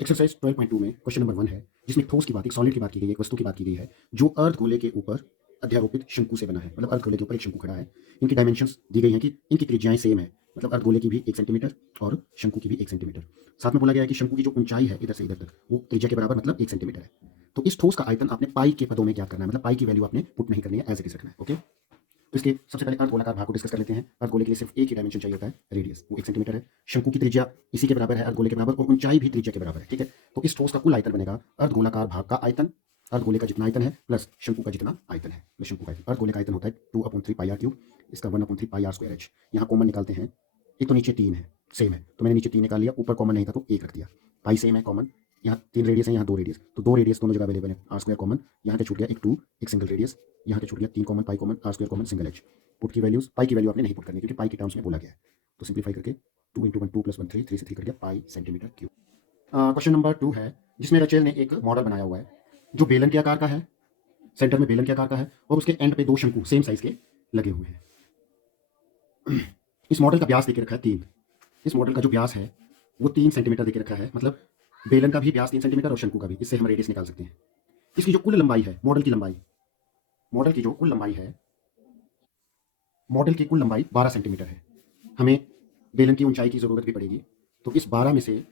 Exercise 12.2 में question number 1 है, जिसमें एक ठोस की बात, एक सॉलिड की बात की गई है, एक वस्तु की बात की गई है, जो अर्ध गोले के ऊपर अध्यारोपित शंकु से बना है। मतलब अर्ध गोले के ऊपर एक शंकु खड़ा है। इनकी डायमेंशंस दी गई हैं कि इनकी त्रिज्याएं सेम है। मतलब अर्ध गोले की भी 1 सेंटीमीटर और शंकु की भी 1 सेंटीमीटर। साथ में बोला गया है कि शंकु की जो ऊंचाई है इधर से इधर तक, वो त्रिज्या के बराबर मतलब 1 सेंटीमीटर है। तो इस ठोस का आयतन आपने पाई के पदों में ज्ञात करना है। मतलब पाई की वैल्यू आपने पुट नहीं करनी है, एज इट इज रखना है। ओके, तो इसके सबसे पहले अर्धगोलाकार भाग को डिस्कस कर लेते हैं। अर्धगोले के लिए सिर्फ एक ही डायमेंशन चाहिए होता है, रेडियस, वो 1 सेंटीमीटर है। शंकु की त्रिज्या इसी के बराबर है, अर्धगोले के बराबर, और ऊंचाई भी त्रिज्या के बराबर है। ठीक है, तो इस ठोस का कुल आयतन बनेगा अर्धगोलाकार भाग का आयतन, अर्धगोले का जितना आयतन है प्लस शंकु का जितना आयतन है, प्लस शंकु का आयतन। अर्धगोले का आयतन होता है 2/3 पाई आर क्यूब, इसका 1/3 पाई आर स्क्वायर एच। यहाँ कॉमन निकालते हैं। एक तो नीचे 3 है, सेम है, तो मैंने नीचे 3 निकाल लिया, ऊपर कॉमन नहीं था तो 1 रख दिया। पाई सेम है, कॉमन। यहाँ 3 रेडियस है, यहाँ 2 रेडियस, तो 2 रेडियस दोनों जगह अवेलेबल है। आर स्क्वायर कॉमन, यहाँ पे छूट गया एक 2, एक सिंगल रेडियस, यहाँ पे छूट गया 3 comma, pi comma, r square comma, single H. Put की वैल्यूज, पाई की वैल्यू आपने नहीं पुट करनी क्योंकि पाई के टर्म्स में बोला गया है। तो सिंप्लीफाई करके 2 इंटू 1 2 प्लस 1 3, 3 से 3 कट गया, पाई सेंटीमीटर क्यूब। क्वेश्चन नंबर 2 है, जिसमें रचेल ने एक मॉडल बनाया हुआ है जो बेलन के आकार का है, सेंटर में बेलन के आकार का है, और उसके एंड पे 2 शंकु सेम साइज के लगे हुए हैं। इस मॉडल का व्यास देके रखा है 3। इस मॉडल का जो व्यास है वो 3 सेंटीमीटर देके रखा है। मतलब बेलन का भी व्यास 3 सेंटीमीटर और शंकु का भी। इससे हम रेडियस निकाल सकते हैं। इसकी जो कुल लंबाई है, मॉडल की लंबाई, मॉडल की जो कुल लंबाई है, मॉडल की कुल लंबाई 12 सेंटीमीटर है। हमें बेलन की ऊंचाई की जरूरत भी पड़ेगी, तो इस 12 में से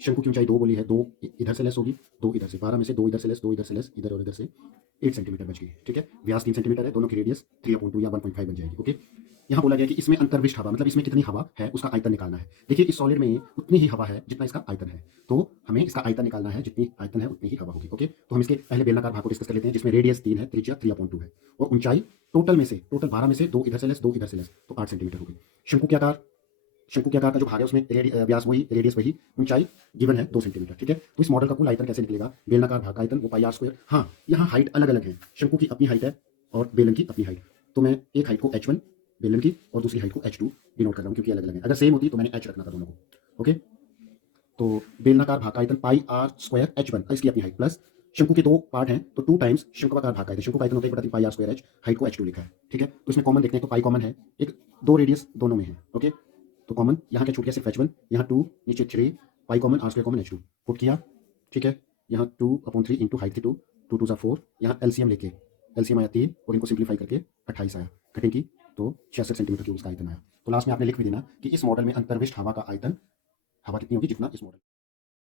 शंकु की ऊंचाई 2 बोली है, 2 इधर से लेस होगी, 2 इधर से। 12 में से 2 इधर से लेस, 2 इधर से लेस, इधर और इधर से 8 सेंटीमीटर बच गई। ठीक है, व्यास 3 सेंटीमीटर है, दोनों की रेडियस 3/2 या 1.5 बन जाएगी। ओके, यहाँ बोला गया कि इसमें अंतर्विष्ट हवा, मतलब इसमें कितनी हवा है उसका आयतन निकालना है। देखिए इस सॉलिड में उतनी ही हवा है जितना इसका आयतन है, तो हमें इसका आयतन निकालना है। जितनी आयतन है उतनी ही हवा होगी। ओके, तो हम इसके पहले बेलनाकार भाग को डिस्कस कर लेते हैं, जिसमें रेडियस 3 है, त्रिज्या 3/2 है, और ऊंचाई टोटल में से, टोटल 12 में से 2 इधर से लेस, 2 इधर से लेस, तो 8 सेंटीमीटर होगी। शंकु के आकार, शंकु के आकार का जो भाग है उसमें व्यास वही, रेडियस वही, ऊंचाई गिवन है 2 सेंटीमीटर। ठीक है, तो इस मॉडल का कुल आयतन कैसे निकलेगा? बेलनाकार भाग का आयतन वो पाई आर स्क्वायर। हाँ, यहाँ हाइट अलग अलग है, शंकु की अपनी हाइट है और बेलन की अपनी हाइट। तो मैं एक हाइट को h1 बेलन की और दूसरी हाइट को h2 डिनोट कर रहा हूँ क्योंकि अलग अलग है। अगर सेम होती तो मैंने h रखना था दोनों को। ओके, तो बेलनाकार भाग का आयतन पाई आर स्क्वायर h1, इसकी अपनी हाइट, प्लस शंकु के 2 पार्ट हैं तो 2 टाइम्स शंकुआकार भाग का आयतन। शंकु का आयतन होता है 1/3 पाई आर स्क्वायर h, हाइट को h2 लिखा है। ठीक है, तो इसमें कॉमन देखते हैं तो पाई कॉमन है, एक 2 रेडियस दोनों में है। ओके, तो कॉमन यहाँ क्या छूट गया, सिर्फ h1, यहाँ 2, नीचे 3, pi comma, r square comma, h2 put किया। ठीक है, यहाँ 2/3 इंटू हाइट थी 2, 2 2 4, यहाँ एलसीएम लेके, एलसीएम आया 3 और इनको सिंप्लीफाई करके 28 आया। कटिंग की तो 66 सेंटीमीटर क्यूब उसका आयतन आया। तो लास्ट में आपने लिख भी देना कि इस मॉडल में अंतर्विष्ट हवा का आयतन, हवा कितनी होगी जितना इस मॉडल